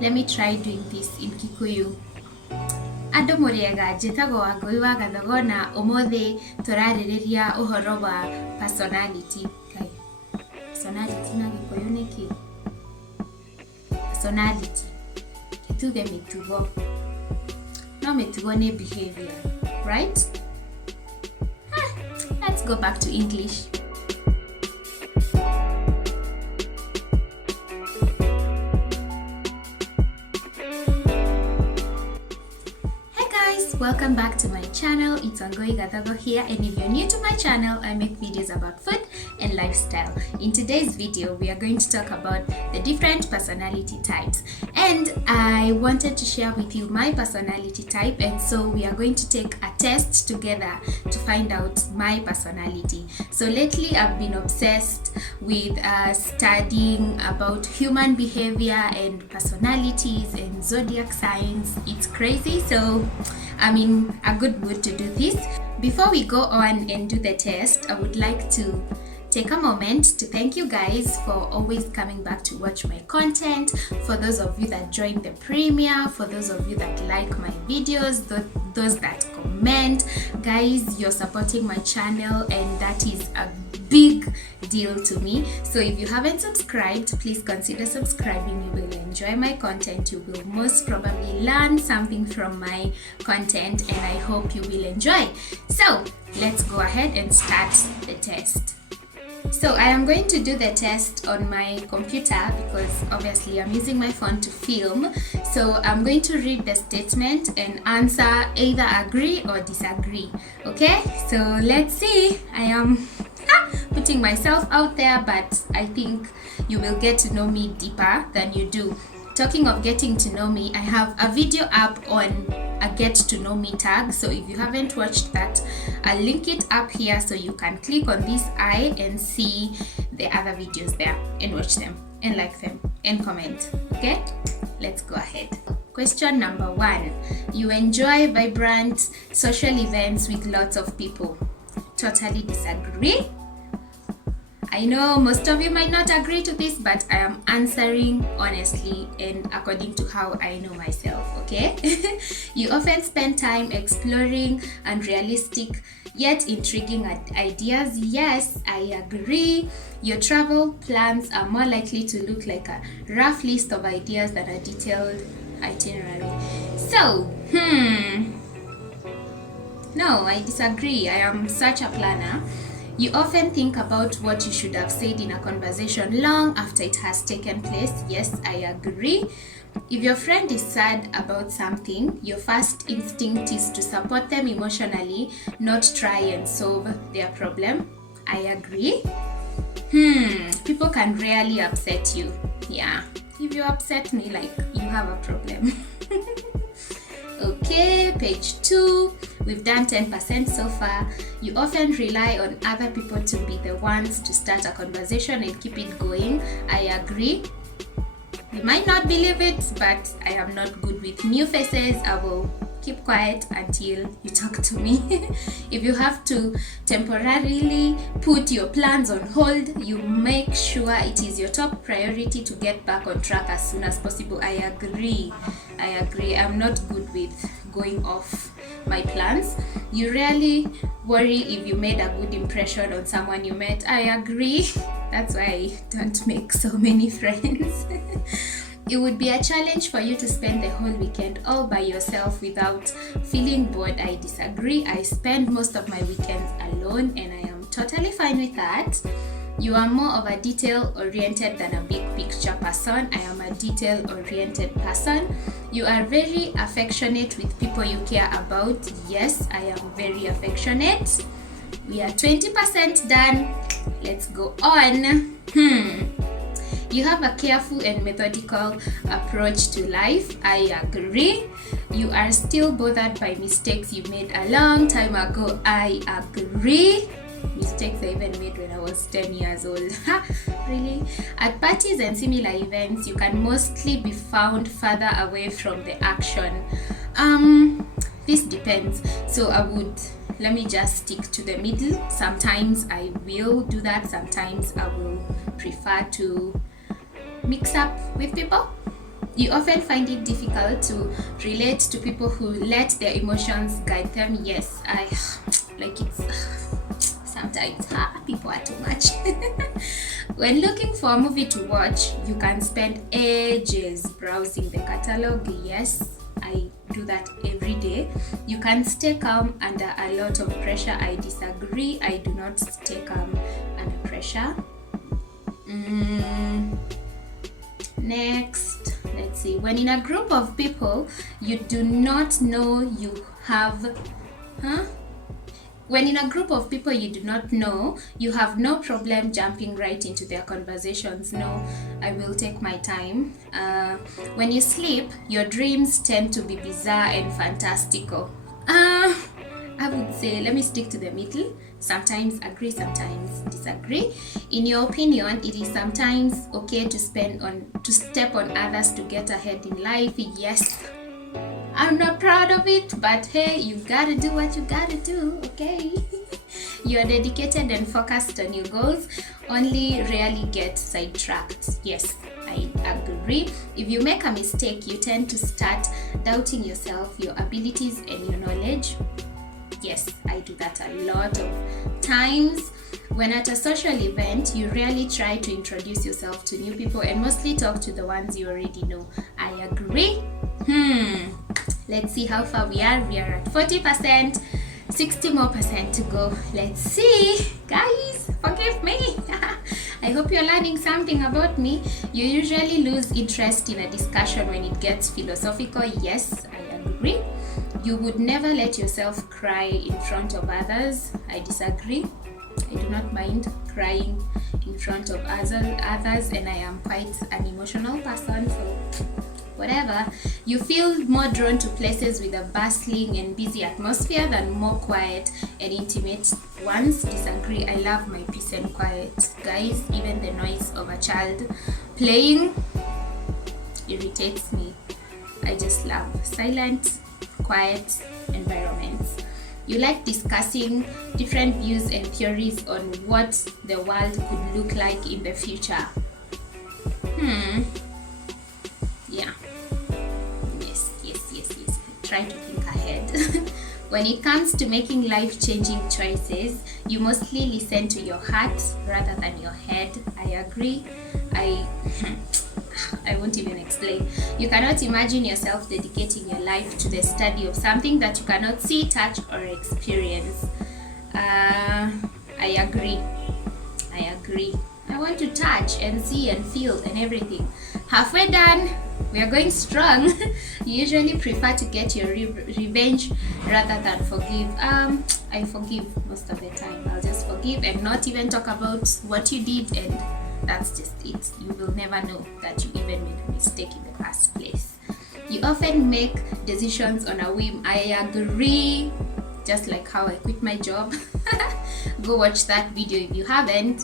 Let me try doing this in Kikuyu. Andũ mũrĩega, njĩtagwo Wangũi wa Gathogo na ũmũthĩ tũrarĩrĩria ũhoro wa personality. Personality na Gĩkũyũ nĩ kĩ? Personality. Tuge mĩtugo. No mĩtugo nĩ behavior, right? Let's go back to English. Welcome back to my channel. It's Wangũi Gathogo here, and if you're new to my channel, I make videos about food and lifestyle. In today's video, we are going to talk about the different personality types, and I wanted to share with you my personality type, and so we are going to take a test together to find out my personality. So lately I've been obsessed with studying about human behavior and personalities and zodiac signs. It's crazy, so I'm in a good mood to do this. Before we go on and do the test, I would like to take a moment to thank you guys for always coming back to watch my content, for those of you that join the premiere, for those of you that like my videos, those that comment. Guys, you're supporting my channel and that is a big deal to me. So if you haven't subscribed, please consider subscribing. You will enjoy my content. You will most probably learn something from my content, and I hope you will enjoy. So let's go ahead and start the test. So I am going to do the test on my computer because obviously I'm using my phone to film. So I'm going to read the statement and answer either agree or disagree. Okay, so let's see. I am putting myself out there, but I think you will get to know me deeper than you do. Talking of getting to know me, I have a video up on a get to know me tag, so if you haven't watched that, I'll link it up here so you can click on this eye and see the other videos there and watch them and like them and comment. Okay, let's go ahead. Question number 1. You enjoy vibrant social events with lots of people. Totally disagree. I know most of you might not agree to this, but I am answering honestly and according to how I know myself, okay? You often spend time exploring unrealistic yet intriguing ideas. Yes, I agree. Your travel plans are more likely to look like a rough list of ideas than a detailed itinerary. So, no, I disagree. I am such a planner. You often think about what you should have said in a conversation long after it has taken place. Yes, I agree. If your friend is sad about something, your first instinct is to support them emotionally, not try and solve their problem. I agree. People can rarely upset you. Yeah, if you upset me, like, you have a problem. Okay, page 2. We've done 10% so far. You often rely on other people to be the ones to start a conversation and keep it going. I agree. You might not believe it, but I am not good with new faces. I will keep quiet until you talk to me. If you have to temporarily put your plans on hold, you make sure it is your top priority to get back on track as soon as possible. I agree. I'm not good with going off my plans. You rarely worry if you made a good impression on someone you met. I agree. That's why I don't make so many friends. It would be a challenge for you to spend the whole weekend all by yourself without feeling bored. I disagree. I spend most of my weekends alone and I am totally fine with that. You are more of a detail-oriented than a big picture person. I am a detail-oriented person. You are very affectionate with people you care about. Yes, I am very affectionate. We are 20% done. Let's go on. You have a careful and methodical approach to life. I agree. You are still bothered by mistakes you made a long time ago. I agree. Mistakes I even made when I was 10 years old. Really? At parties and similar events, you can mostly be found further away from the action. This depends. So let me just stick to the middle. Sometimes I will do that. Sometimes I will prefer to mix up with people. You often find it difficult to relate to people who let their emotions guide them. Yes, I like it's sometimes people are too much. When looking for a movie to watch, you can spend ages browsing the catalog. Yes, I do that every day. You can stay calm under a lot of pressure. I disagree. I do not stay calm under pressure. Next, let's see. When in a group of people you do not know, you have When in a group of people you do not know, you have no problem jumping right into their conversations. No, I will take my time. When you sleep, your dreams tend to be bizarre and fantastical. I would say, let me stick to the middle. Sometimes agree, sometimes disagree. In your opinion, it is sometimes okay to step on others to get ahead in life. Yes, I'm not proud of it, but hey, you gotta do what you gotta do, okay? You're dedicated and focused on your goals, only rarely get sidetracked. Yes, I agree. If you make a mistake, you tend to start doubting yourself, your abilities, and your knowledge. Yes, I do that a lot of times. When at a social event, you rarely try to introduce yourself to new people and mostly talk to the ones you already know. I agree. Let's see how far we are. We are at 40%, 60 more percent to go. Let's see. Guys, forgive me. I hope you're learning something about me. You usually lose interest in a discussion when it gets philosophical. Yes, I agree. You would never let yourself cry in front of others. I disagree. I do not mind crying in front of others, and I am quite an emotional person, so whatever. You feel more drawn to places with a bustling and busy atmosphere than more quiet and intimate ones. Disagree. I love my peace and quiet, guys. Even the noise of a child playing irritates me. I just love silent, quiet environments. You like discussing different views and theories on what the world could look like in the future. Yeah. Yes. Try to think ahead. When it comes to making life-changing choices, you mostly listen to your heart rather than your head. I agree. I won't even explain. You cannot imagine yourself dedicating your life to the study of something that you cannot see, touch, or experience. I agree. I want to touch and see and feel and everything. Halfway done. We are going strong. You usually prefer to get your revenge rather than forgive. I forgive most of the time. I'll just forgive and not even talk about what you did, and that's just it. You will never know that you even made a mistake in the first place. You often make decisions on a whim. I agree. Just like how I quit my job. Go watch that video if you haven't.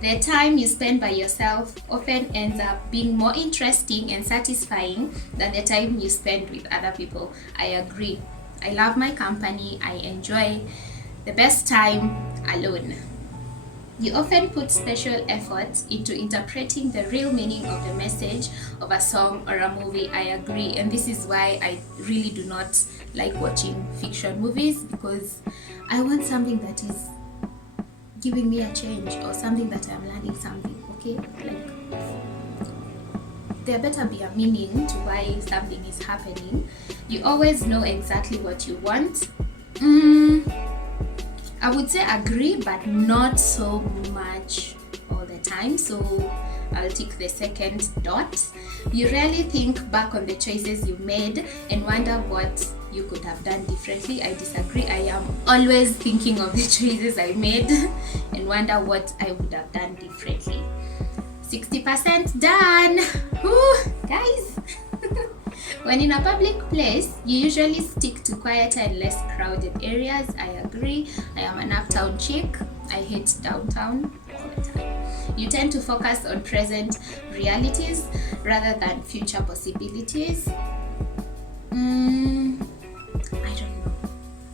The time you spend by yourself often ends up being more interesting and satisfying than the time you spend with other people. I agree. I love my company. I enjoy the best time alone. You often put special effort into interpreting the real meaning of the message of a song or a movie. I agree. And this is why I really do not like watching fiction movies, because I want something that is giving me a change or something that I'm learning something, okay? Like, there better be a meaning to why something is happening. You always know exactly what you want. I would say agree, but not so much all the time. So I'll tick the second dot. You rarely think back on the choices you made and wonder what you could have done differently. I disagree. I am always thinking of the choices I made and wonder what I would have done differently. 60% done. Woo, guys. When in a public place, you usually stick to quieter and less crowded areas. I agree. I am an uptown chick. I hate downtown all the time. You tend to focus on present realities rather than future possibilities. I don't know.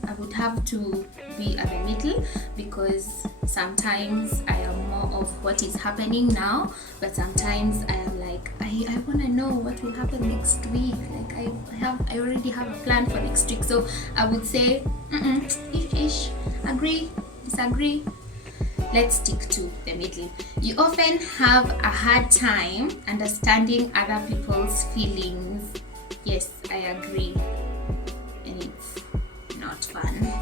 I would have to be at the middle, because sometimes I am more of what is happening now, but sometimes I am like, like I want to know what will happen next week. Like I already have a plan for next week. So I would say ish, agree, disagree. Let's stick to the middle. You often have a hard time understanding other people's feelings. Yes, I agree. And it's not fun.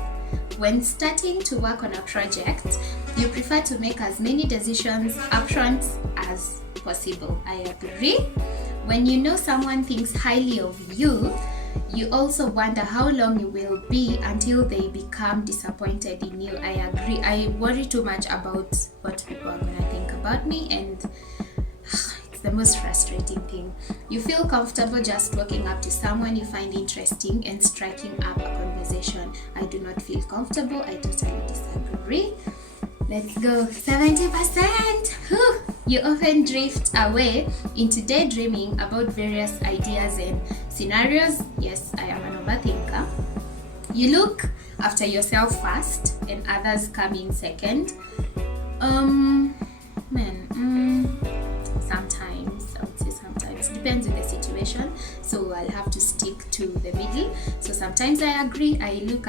When starting to work on a project, you prefer to make as many decisions upfront as possible. I agree. When you know someone thinks highly of you, you also wonder how long you will be until they become disappointed in you. I agree. I worry too much about what people are going to think about me, and it's the most frustrating thing. You feel comfortable just walking up to someone you find interesting and striking up a conversation. I do not feel comfortable. I totally disagree. Let's go. 70%. Whew. You often drift away into daydreaming about various ideas and scenarios. Yes, I am an overthinker. You look after yourself first and others come in second. Sometimes, I would say sometimes. Depends on the situation. So I'll have to stick to the middle. So sometimes I agree. I look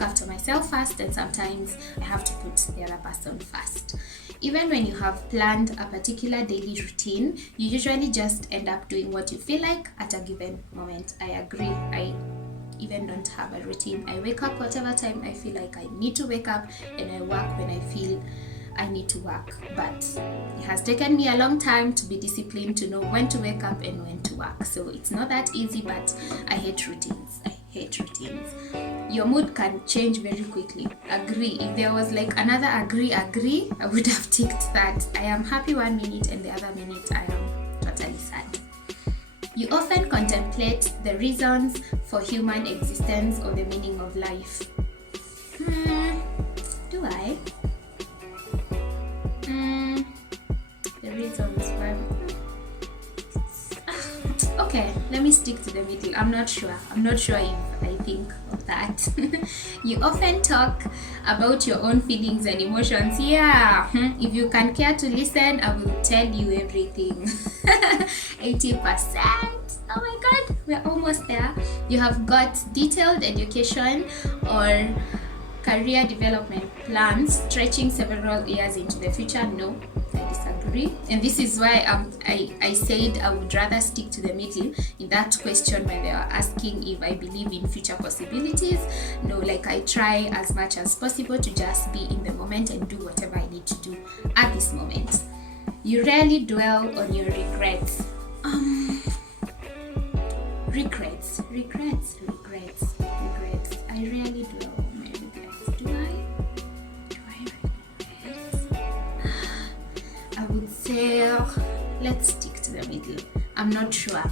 after myself first, and sometimes I have to put the other person first. Even when you have planned a particular daily routine, you usually just end up doing what you feel like at a given moment. I agree. I even don't have a routine. I wake up whatever time I feel like I need to wake up, and I work when I feel I need to work. But it has taken me a long time to be disciplined to know when to wake up and when to work. So it's not that easy, but I hate routines. Your mood can change very quickly. Agree. If there was like another agree, I would have ticked that. I am happy 1 minute and the other minute I am totally sad. You often contemplate the reasons for human existence or the meaning of life. Do I? The reasons why. Okay, let me stick to the middle. I'm not sure if I think of that. You often talk about your own feelings and emotions. Yeah, if you can care to listen, I will tell you everything. 80%. Oh my god, we're almost there. You have got detailed education or career development plans stretching several years into the future. No, I disagree. And this is why I said I would rather stick to the middle in that question when they are asking if I believe in future possibilities. No, like I try as much as possible to just be in the moment and do whatever I need to do at this moment. You rarely dwell on your regrets. Regrets. I rarely dwell on my regrets. Do I regret? I would say let's stick to the middle. I'm not sure.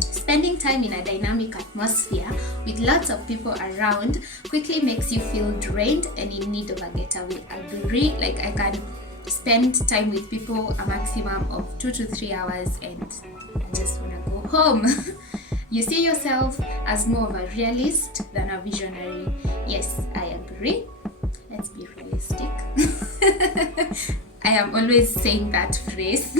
Spending time in a dynamic atmosphere with lots of people around quickly makes you feel drained and in need of a getaway. Agree. Like I can spend time with people a maximum of 2 to 3 hours and I just want to go home. You see yourself as more of a realist than a visionary. Yes, I agree. Let's be realistic. I am always saying that phrase.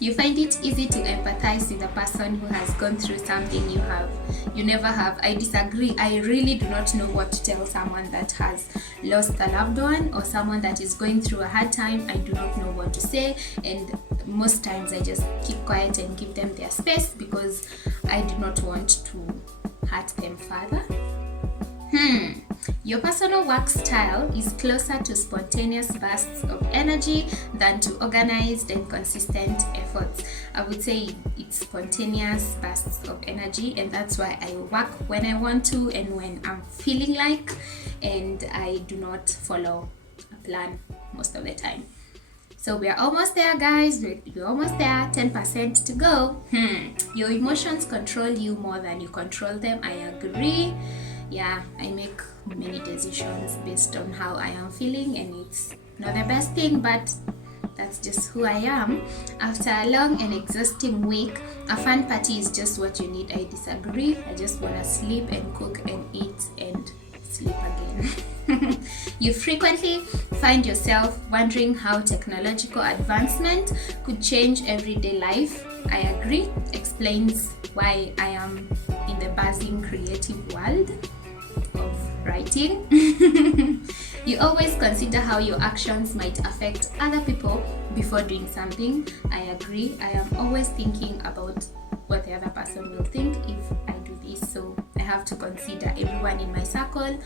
You find it easy to empathize with a person who has gone through something you never have. I disagree. I really do not know what to tell someone that has lost a loved one or someone that is going through a hard time. I do not know what to say, and most times I just keep quiet and give them their space because I do not want to hurt them further. Your personal work style is closer to spontaneous bursts of energy than to organized and consistent efforts. I would say it's spontaneous bursts of energy, and that's why I work when I want to and when I'm feeling like, and I do not follow a plan most of the time. So we are almost there, guys. We're almost there. 10% to go. Your emotions control you more than you control them. I agree. Yeah, I make many decisions based on how I am feeling, and it's not the best thing, but that's just who I am. After a long and exhausting week, a fun party is just what you need. I disagree. I just want to sleep and cook and eat and sleep again. You frequently find yourself wondering how technological advancement could change everyday life. I agree. Explains why I am in the buzzing creative world of writing. You always consider how your actions might affect other people before doing something. I agree. I am always thinking about what the other person will think if I do this. So I have to consider everyone in my circle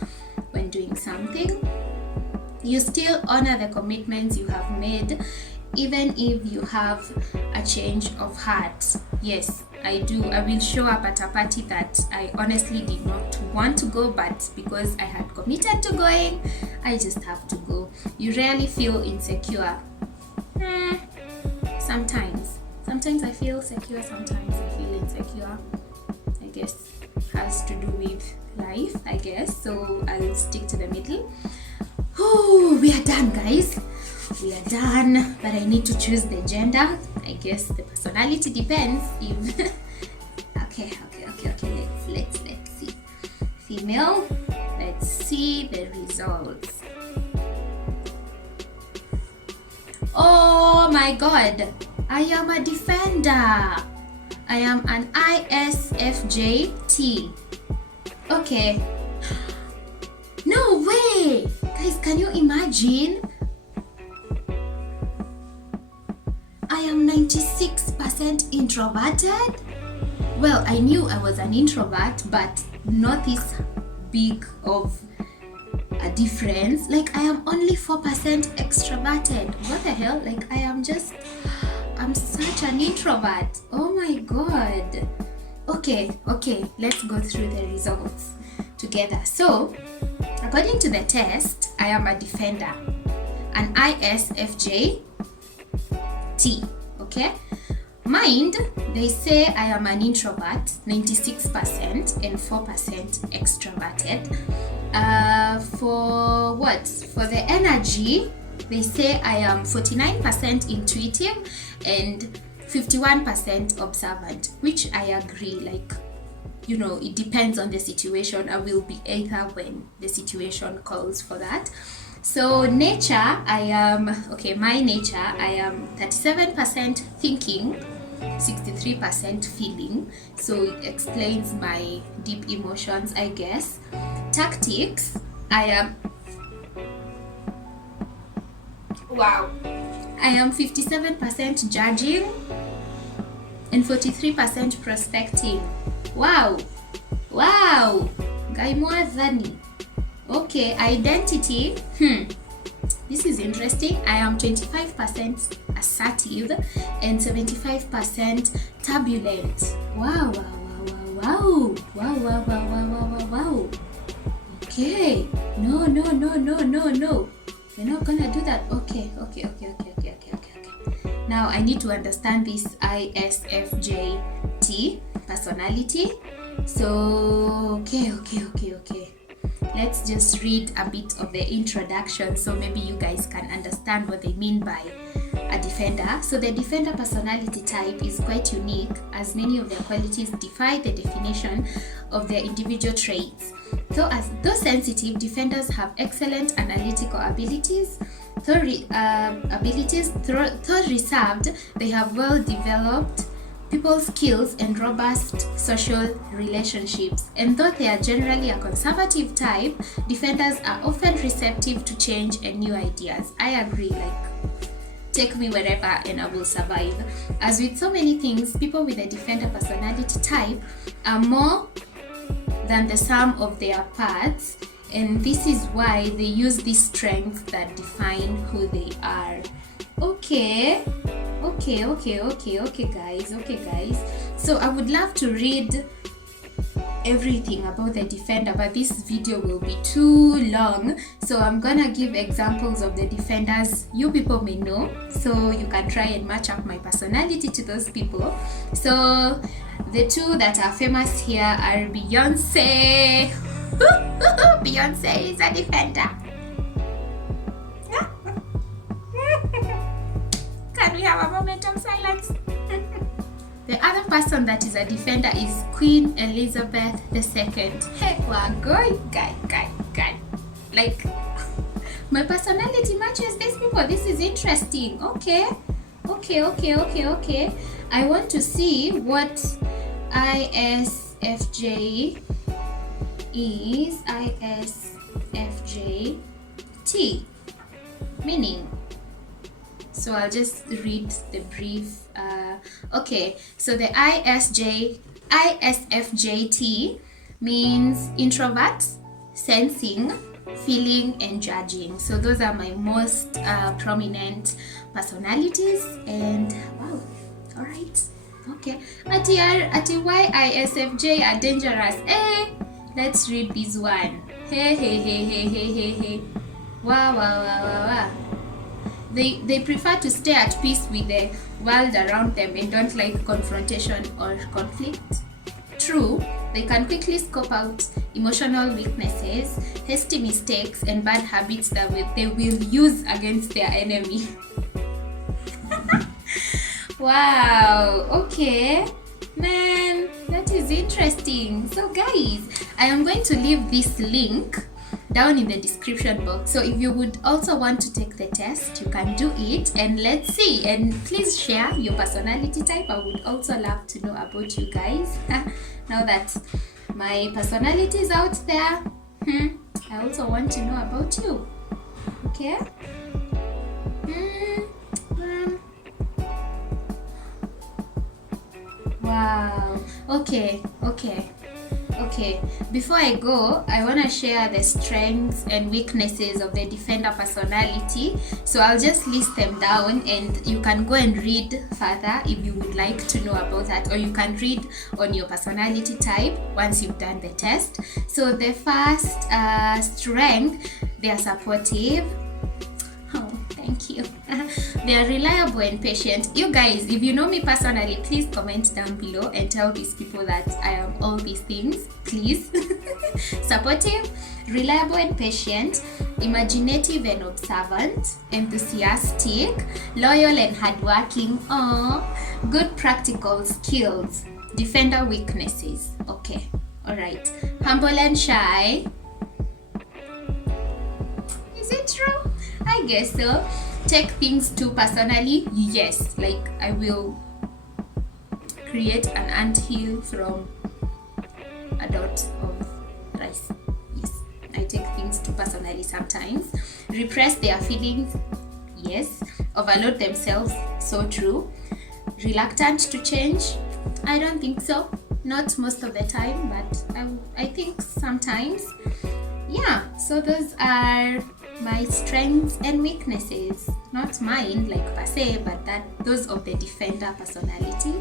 when doing something. You still honor the commitments you have made, even if you have a change of heart. Yes, I do. I will show up at a party that I honestly did not want to go, but because I had committed to going, I just have to go. You rarely feel insecure. Sometimes I feel secure, sometimes I feel insecure. I guess has to do with life, I guess. So I'll stick to the middle. Oh, we are done, guys. We are done, but I need to choose the gender. I guess the personality depends if okay, let's see. Female. Let's see the results. Oh my god, I am a defender. I am an ISFJT. Okay. No way! Guys, can you imagine? I am 96% introverted. Well, I knew I was an introvert, but not this big of a difference. Like, I am only 4% extroverted. What the hell? Like, I'm such an introvert. Oh my god. Okay, let's go through the results together. So, according to the test, I am a defender, an ISFJ T. Okay, mind, they say I am an introvert, 96% and 4% extroverted. For the energy, they say I am 49% intuitive and 51% observant, which I agree. Like, you know, it depends on the situation. I will be either when the situation calls for that. So nature, I am 37% thinking, 63% feeling. So it explains my deep emotions, I guess. Tactics, I am 57% judging and 43% prospecting. Wow. Guy more than. Okay, identity. This is interesting. I am 25% assertive and 75% turbulent. Wow. Okay. No. We're not gonna do that. Okay. Now I need to understand this ISFJT personality. So, okay. Let's just read a bit of the introduction so maybe you guys can understand what they mean by a defender. So the defender personality type is quite unique, as many of their qualities defy the definition of their individual traits. Though sensitive, defenders have excellent analytical abilities. Though reserved, they have well-developed people skills and robust social relationships. And though they are generally a conservative type, defenders are often receptive to change and new ideas. I agree, like, take me wherever and I will survive. As with so many things, people with a defender personality type are more than the sum of their parts, and this is why they use these strengths that define who they are. Okay, guys. So I would love to read everything about the defender, but this video will be too long, so I'm gonna give examples of the defenders you people may know, so you can try and match up my personality to those people. So the two that are famous here are Beyonce. Beyonce is a defender. Can we have a moment of silence? The other person that is a defender is Queen Elizabeth II. Hey, guy. Like, my personality matches these people. This is interesting. Okay. I want to see what ISFJ is. ISFJT meaning. So I'll just read the brief. Okay, so the ISFJT means introvert, sensing, feeling, and judging. So those are my most prominent personalities. And wow, all right, okay. Ati why ISFJ are dangerous? Let's read this one. Hey. Wow. They prefer to stay at peace with the world around them and don't like confrontation or conflict. True, they can quickly scope out emotional weaknesses, hasty mistakes, and bad habits that they will use against their enemy. Wow, okay. Man, that is interesting. So guys, I am going to leave this link down in the description box. So if you would also want to take the test, you can do it, and let's see. And please share your personality type. I would also love to know about you guys. Now that my personality is out there, I also want to know about you. Okay. Wow. Okay. Before I go, I want to share the strengths and weaknesses of the defender personality. So I'll just list them down, and you can go and read further if you would like to know about that, or you can read on your personality type once you've done the test. So the first strength, they are supportive. Thank you. They are reliable and patient. You guys, if you know me personally, please comment down below and tell these people that I am all these things, please. Supportive, reliable and patient, imaginative and observant, enthusiastic, loyal and hardworking, good practical skills, defender weaknesses. Okay, all right. Humble and shy. Is it true? I guess so. Take things too personally. Yes, like I will create an anthill from a dot of rice. Yes, I take things too personally sometimes. Repress their feelings. Yes. Overload themselves. So true. Reluctant to change. I don't think so. Not most of the time, but I think sometimes. Yeah, so those are my strengths and weaknesses. Not mine, like per se, but those of the defender personality.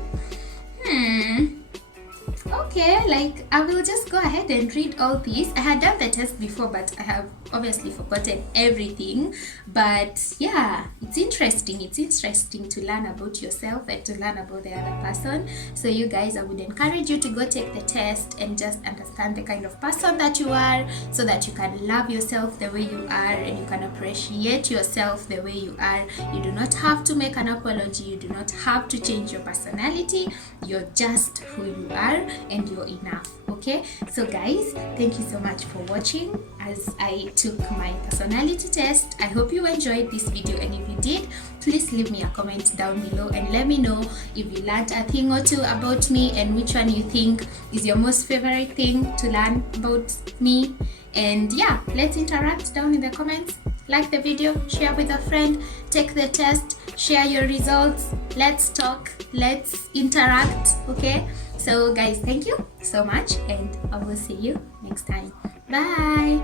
Okay, like I will just go ahead and read all these. I had done the test before, but I have obviously forgotten everything. But yeah, it's interesting. It's interesting to learn about yourself and to learn about the other person. So you guys, I would encourage you to go take the test and just understand the kind of person that you are, so that you can love yourself the way you are and you can appreciate yourself the way you are. You do not have to make an apology. You do not have to change your personality. You're just who you are, and you're enough. Okay, so guys, thank you so much for watching as I took my personality test. I hope you enjoyed this video, and if you did, please leave me a comment down below and let me know if you learned a thing or two about me and which one you think is your most favorite thing to learn about me. And yeah, let's interact down in the comments. Like the video, share with a friend, take the test, share your results. Let's talk, let's interact. Okay, so guys, thank you so much, and I will see you next time. Bye.